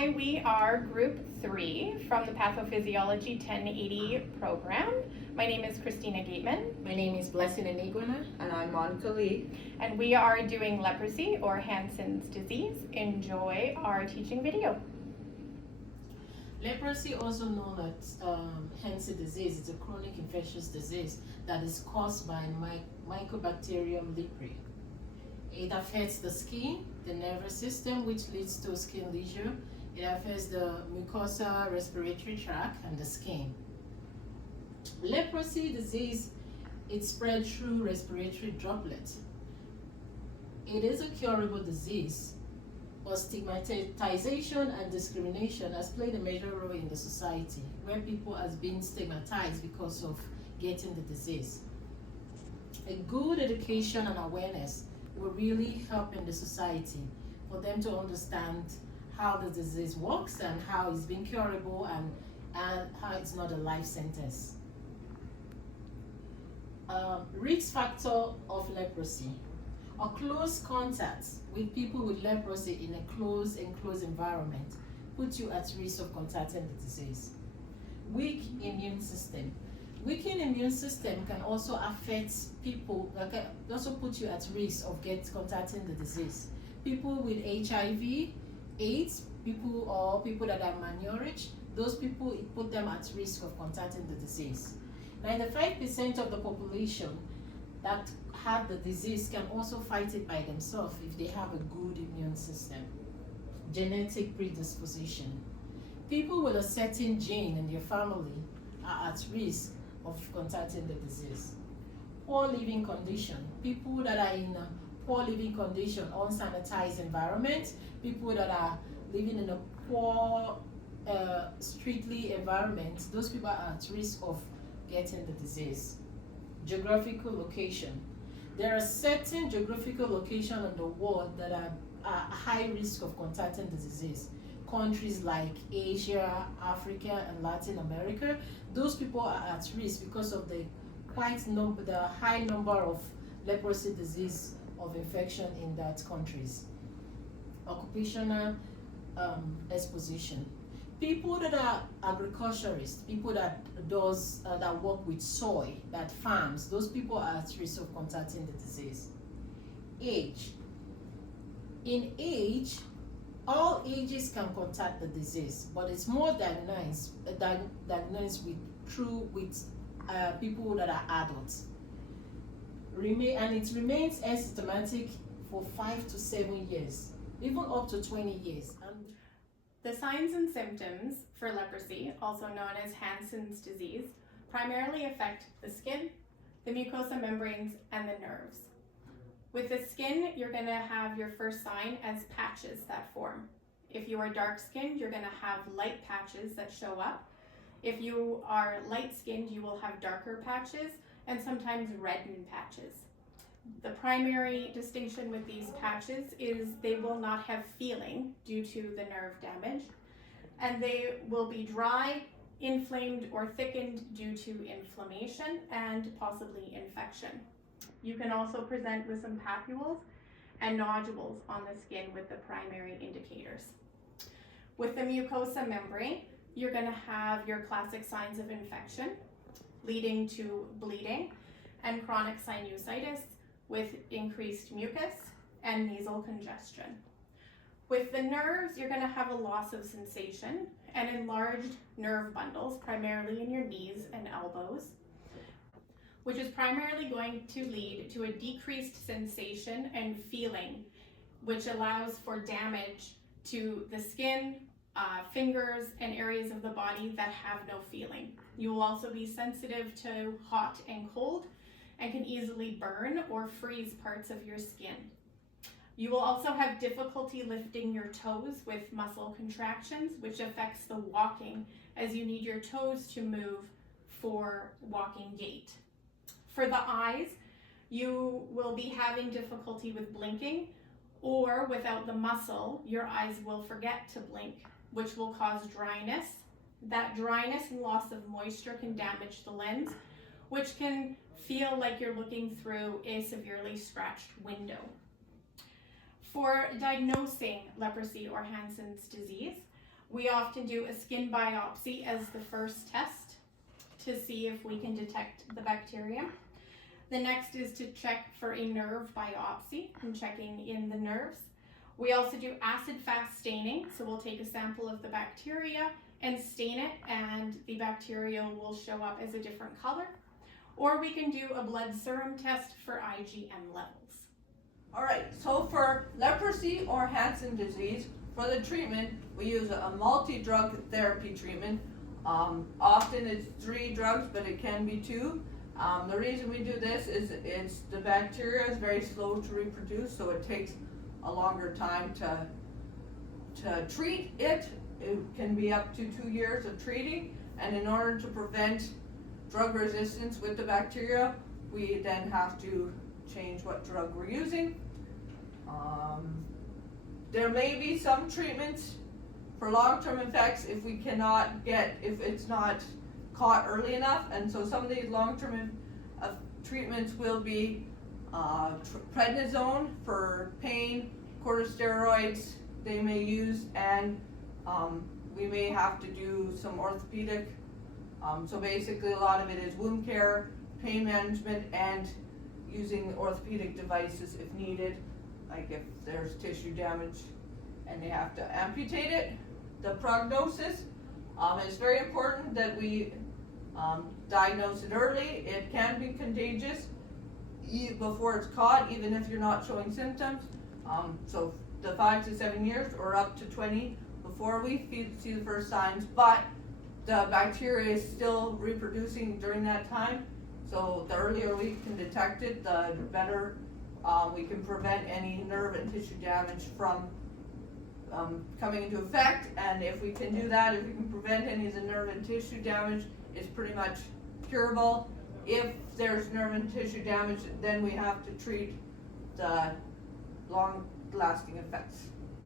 Hi, we are Group 3 from the Pathophysiology 1080 program. My name is Christina Gateman. My name is Blessing Enigwana. And I'm Monica Lee. And we are doing leprosy or Hansen's disease. Enjoy our teaching video. Leprosy, also known as Hansen's disease, is a chronic infectious disease that is caused by Mycobacterium leprae. It affects the skin, the nervous system, which leads to skin lesion. It affects the mucosa, respiratory tract, and the skin. Leprosy disease, it spreads through respiratory droplets. It is a curable disease, but stigmatization and discrimination has played a major role in the society, where people has been stigmatized because of getting the disease. A good education and awareness will really help in the society for them to understand how the disease works and how it's been curable and how it's not a life sentence. Risk factor of leprosy. A close contact with people with leprosy in a closed, enclosed environment puts you at risk of contracting the disease. Weak immune system. Weakened immune system can also affect people, can also put you at risk of contracting the disease. People with HIV, AIDS, people that are malnourished, those people, it put them at risk of contracting the disease. 95% of the population that have the disease can also fight it by themselves if they have a good immune system. Genetic predisposition. People with a certain gene in their family are at risk of contracting the disease. Poor living condition. People that are in a poor living condition, unsanitized environment, people that are living in a poor, streetly environment, those people are at risk of getting the disease. Geographical location. There are certain geographical locations in the world that are high risk of contracting the disease. Countries like Asia, Africa, and Latin America, those people are at risk because of the high number of leprosy disease of infection in that countries. Occupational exposition. People that are agriculturists, people that work with soil, that farms, those people are at risk of contracting the disease. Age. In age, all ages can contract the disease, but it's more diagnosed with people that are adults. And it remains asymptomatic for 5 to 7 years, even up to 20 years. The signs and symptoms for leprosy, also known as Hansen's disease, primarily affect the skin, the mucosa membranes, and the nerves. With the skin, you're going to have your first sign as patches that form. If you are dark-skinned, you're going to have light patches that show up. If you are light-skinned, you will have darker patches and sometimes reddened patches. The primary distinction with these patches is they will not have feeling due to the nerve damage, and they will be dry, inflamed, or thickened due to inflammation and possibly infection. You can also present with some papules and nodules on the skin with the primary indicators. With the mucosa membrane, you're going to have your classic signs of infection leading to bleeding and chronic sinusitis with increased mucus and nasal congestion. With the nerves, you're going to have a loss of sensation and enlarged nerve bundles, primarily in your knees and elbows, which is primarily going to lead to a decreased sensation and feeling, which allows for damage to the skin, fingers, and areas of the body that have no feeling. You will also be sensitive to hot and cold and can easily burn or freeze parts of your skin. You will also have difficulty lifting your toes with muscle contractions, which affects the walking as you need your toes to move for walking gait. For the eyes, you will be having difficulty with blinking, or without the muscle, your eyes will forget to blink, which will cause dryness. That dryness and loss of moisture can damage the lens, which can feel like you're looking through a severely scratched window. For diagnosing leprosy or Hansen's disease, We often do a skin biopsy as the first test to see if we can detect the bacteria. The next is to check for a nerve biopsy and checking in the nerves. We also do acid-fast staining, so we'll take a sample of the bacteria and stain it, and the bacteria will show up as a different color. Or we can do a blood serum test for IgM levels. All right, so for leprosy or Hansen disease, for the treatment, we use a multi-drug therapy treatment. Often it's 3 drugs, but it can be 2. The reason we do this is the bacteria is very slow to reproduce, so it takes a longer time to treat it. It can be up to 2 years of treating, and in order to prevent drug resistance with the bacteria, we then have to change what drug we're using. There may be some treatments for long-term effects if it's not caught early enough, and so some of these long-term treatments will be prednisone for pain, corticosteroids they may use, and we may have to do some orthopedic. So basically a lot of it is wound care, pain management, and using orthopedic devices if needed, like if there's tissue damage and they have to amputate it. The prognosis is very important that we diagnose it early. It can be contagious before it's caught, even if you're not showing symptoms. So the 5 to 7 years or up to 20 before we see the first signs, but the bacteria is still reproducing during that time. So the earlier we can detect it, the better we can prevent any nerve and tissue damage from coming into effect. And if we can do that, if we can prevent any of the nerve and tissue damage, it's pretty much curable. If there's nerve and tissue damage, then we have to treat the long-lasting effects.